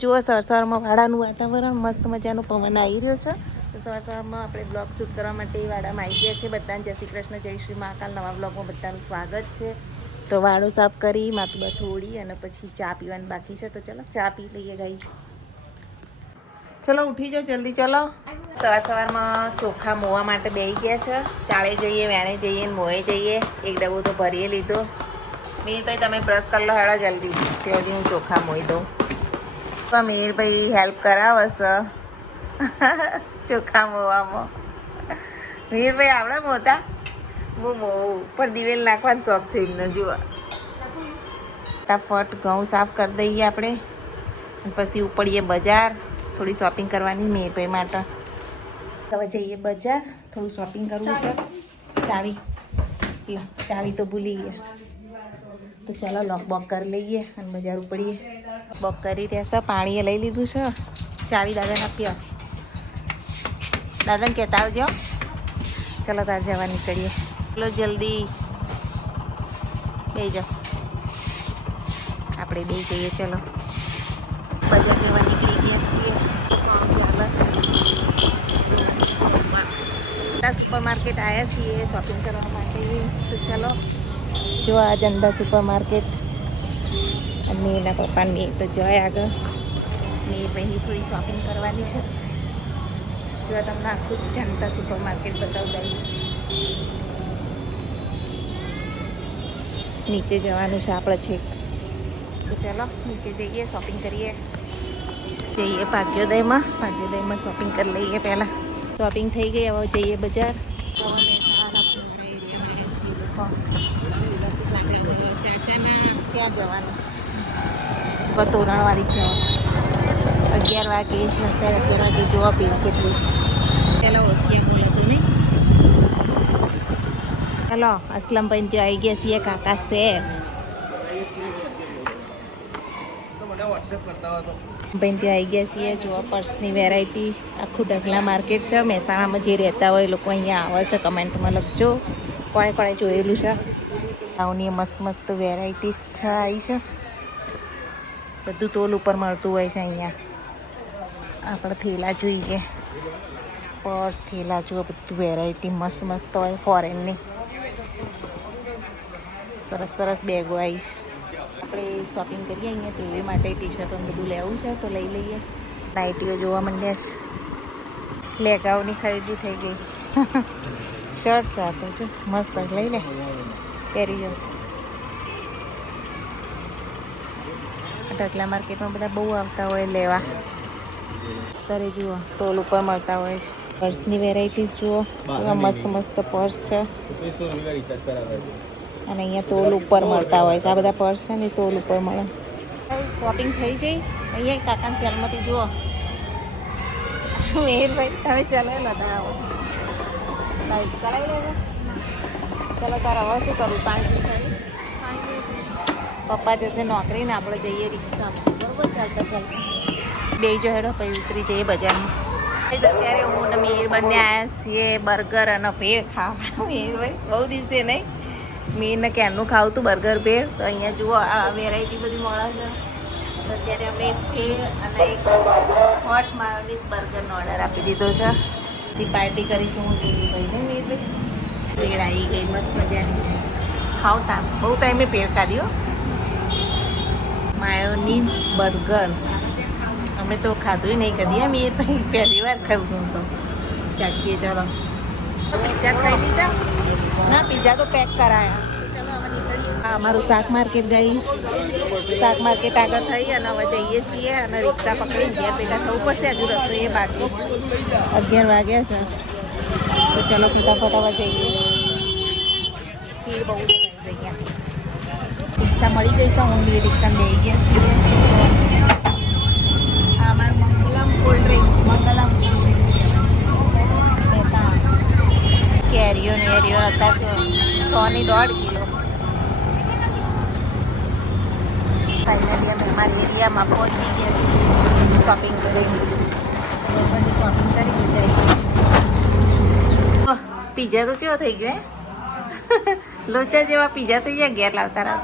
જુઓ સવારમાં વાડાનું વાતાવરણ મસ્ત મજાનો પવન આવી રહ્યો છે. તો સવારમાં આપણે બ્લોગ શૂટ કરવા માટે વાડામાં આવી ગયા છે. બધાને જય શ્રી કૃષ્ણ, જય શ્રી મહાકાલ. નવા બ્લોગમાં બધાનું સ્વાગત છે. તો વાડો સાફ કરી માથું બાથું ઓળી અને પછી ચા પીવાની બાકી છે. તો ચલો ચા પી લઈએ ગાઈસ. ચલો ઉઠી જાઓ જલ્દી. ચલો સવારમાં ચોખા મોવા માટે બેસી ગયા છે. ચાળે જઈએ, વેણે જઈએ, મોએ જઈએ. એક ડબ્બો તો ભરીએ લીધો. મીરભાઈ તમે બ્રશ કરી લો હેડો જલ્દી, ત્યાંથી હું ચોખા મોઈ દઉં. તો મીરભાઈ હેલ્પ કરાવે છે ચોખા મોવામાં. મીરભાઈ આવડે મોતા? હું મોવું પણ દિવેલ નાખવાનું શોખ થઈ એમને. જુઓ ફટાફટ ઘઉં સાફ કરી દઈએ આપણે, પછી ઉપડીએ બજાર. થોડી શોપિંગ કરવાની મીરભાઈ માટે. હવે જઈએ બજાર, થોડું શોપિંગ કરવું છે. ચાવી તો ભૂલી ગયા. તો ચાલો લોક બોક કરી લઈએ અને બજાર ઉપડીએ. બોક કરી રહ્યા છે. પાણીએ લઈ લીધું છે. ચાવી દાદાને આપી આવ. દાદાને કહેતા આવજો. ચલો તાર જવા નીકળીએ. ચલો જલ્દી બે જાઓ, આપણે બે જઈએ. ચલો બજાર જવા નીકળી ગયા છીએ. સુપર માર્કેટ આવ્યા છીએ શોપિંગ કરવા માટે. તો ચલો જો આ જંદા સુપર માર્કેટ. અને એના પપ્પાની તો જાય આગળ. મેં પહેલી થોડી શોપિંગ કરવાની છે. જો તમને આખું જનતા સુપર માર્કેટ બતાવી દઈશ. નીચે જવાનું છે આપણે છેક. તો ચાલો નીચે જઈએ, શોપિંગ કરીએ. જઈએ ભાગ્યોદયમાં શોપિંગ કરી લઈએ. પહેલાં શોપિંગ થઈ ગઈ, હવે જઈએ બજાર. ચાચાના ક્યાં જવાનું? તોરણવાળી જવાનું. 11 વાગે છે અત્યારે. 11 વાગે જોવા ભીડ કેટલી. ચાલો હોશિયા બોલે તો નહીં. ચાલો અસલમભાઈ ત્યાં આવી ગયા છીએ. કાકા શેર ભાઈ ત્યાં આવી ગયા છીએ. જોવા પર્સની વેરાયટી. આખું ઢગલા માર્કેટ છે. મહેસાણામાં જે રહેતા હોય એ લોકો અહીંયા આવે છે. કમેન્ટમાં લખજો કોણે કોણે જોયેલું છે. આવની મસ્ત મસ્ત વેરાયટીસ છે આવી છે. બધું તોલ ઉપર મળતું હોય છે અહીંયા. આપણે થેલા જોઈએ, પર્સ થેલા જુઓ, બધું વેરાયટી મસ્ત મસ્ત હોય ફોરેનની. સરસ સરસ બેગો આવી છે. આપણે શોપિંગ કરીએ અહીંયા ધ્રુવી માટે. ટી શર્ટ પણ બધું લેવું છે તો લઈ લઈએ. નાઇટીઓ જોવા માંડ્યા છે. લેગાઓની ખરીદી થઈ ગઈ. શર્ટ છે આ તો જો મસ્ત જ. લઈ લે, પહેરી જાઓ. ઢગલા માર્કેટમાં બધા બહુ આવતા હોય લેવા. અત્યારે જુઓ ટોલ ઉપર મળતા હોય છે. પર્સની વેરાયટીઝ જુઓ, મસ્ત મસ્ત પર્સ છે. અને અહીંયા તોલ ઉપર મળતા હોય છે. આ બધા પર્સ છે ને તોલ ઉપર મળે. શોપિંગ થઈ જઈ. અહીંયા કાકાની સેલમાંથી જુઓ. મેહરભાઈ તમે ચલાવી લો દાડાઓ. બાઈક ચલાવી લેજો. ચલો તારા હવે શું કરું? 5 મિનિટ. પપ્પા જશે નોકરી ને આપણે જઈએ રિક્ષામાં. બરોબર ચાલતા ચાલતા બે જો હેડો પછી ઉતરી જઈએ બજારમાં. અત્યારે હું ને મીર બંને આવ્યા છીએ બર્ગર અને ભેળ ખાવા. મીરભાઈ બહુ દિવસે નહીં. મીરને ક્યારનું ખાવું હતું બર્ગર ભેળ. તો અહીંયા જુઓ આ વેરાયટી બધી મળે છે. અત્યારે અમે એક ભેળ અને એક હોટ માયોનીઝ બર્ગરનો ઓર્ડર આપી દીધો છે. પાર્ટી કરીશું હું મીરભાઈ ને. મીરભાઈ ભેળ આવી ગઈ મસ્ત મજાની. ખાવતા બહુ ટાઈમે ભેળ કાઢ્યો. માયોનીઝ બર્ગર અમે તો ખાધું નહીં કદી. મીરભાઈ પહેલી વાર ખાવું તો ચાખીએ. ચાલો પિઝા ખાઈ લીધા? ના પીઝા તો પેક કરાયા. ચાલો હવે નીકળીએ. હા અમારું શાક માર્કેટ ગઈ. શાક માર્કેટ આગળ થઈ અને હવે જઈએ છીએ. અને રિક્ષા પકડીને ઘેર ભેગા થવું પડશે. હજુ રસ્તો એ બાકી. 11 વાગ્યા છે. તો ચાલો ફટાફટ હવે જઈએ. ભીડ બહુ જ અહીંયા. રિક્ષા મળી ગઈ છે. હું બી રિક્ષામાં બેસી ગયા છીએ. આ અમારું મંગલમ કોલ્ડ ડ્રિંક્સ. મંગલમ કેરીઓ ને એરીઓ હતા તો 100 ની 1.5 કિલો. ફાઇનલી અમે અમારી એરિયામાં પહોંચી ગયા છીએ. શોપિંગ કરી શોપિંગ કરી જાય. પીઝા તો કેવો થઈ ગયો? લોચા જેવા પીઝા થઈ ગયા ઘેર લાવતા.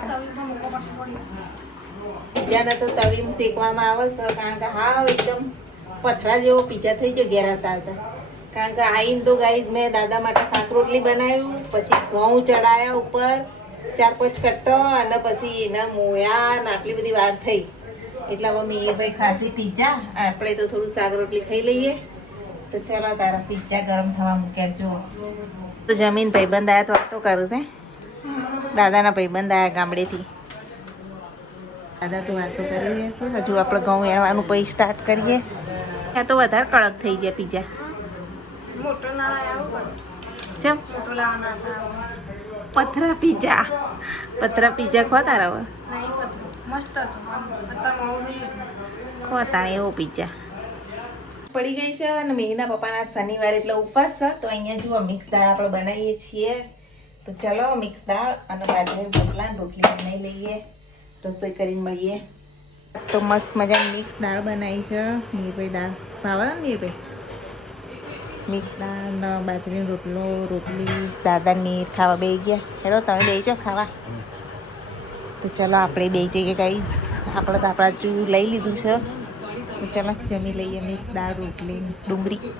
પીઝાને તો તવીમાં શેકવામાં આવે છે કારણ કે હા એકદમ પથરા જેવો પીઝા થઈ ગયો ઘેર આવતા આવતા. કારણ કે આઈને તો ગાઈઝ મેં દાદા માટે શાક રોટલી બનાવ્યું, પછી ઘઉં ચડાયા ઉપર 4-5 કટ્ટો, અને પછી એના મોયા ને આટલી બધી વાર થઈ. એટલે હવે મીરભાઈ ખાસી પીઝા, આપણે તો થોડું શાક રોટલી ખાઈ લઈએ. તો ચલો તારા પીઝા ગરમ થવા મૂક્યા જો. તો જમીન ભાઈબંધ આવ્યા તો વાતો કરું છે. દાદાના ભાઈબંધ આવ્યા ગામડેથી. દાદા તો વાતો કરી રહ્યા છે. હજુ આપણે ઘઉં એળવાનું પછી સ્ટાર્ટ કરીએ. ત્યાં તો વધારે કડક થઈ ગયા પીઝા. મોટો ના આવ્યો ચમ મોટો લાવવાના પથરા પીઝા ખો તારા હવે મસ્ત હતું અત્યારે મોડું થઈ ગયું. ખો તારે એવો પીઝા પડી ગઈ છે. અને મેરીના પપ્પાના આજ શનિવાર એટલે ઉપવાસ છે. તો અહીંયા જુઓ મિક્સ દાળ આપણે બનાવીએ છીએ. તો ચલો મિક્સ દાળ અને બાજરીના રોટલા રોટલી બનાવી લઈએ. રસોઈ કરીને મળીએ. તો મસ્ત મજાની મિક્સ દાળ બનાવી છે. મીરભાઈ દાળ ભાવે ને મીરભાઈ? મિક્સ દાળ ને બાજરીનો રોટલો રોટલી દાદા મીર ખાવા બેસી ગયા. હેલો તમે બેસી જાઓ ખાવા. તો ચલો આપણે બેસી જઈએ ગાઈઝ. આપણે તો આપણા લઈ લીધું છે. તો ચલો જમી લઈએ મિક્સ દાળ રોટલી ડુંગળી.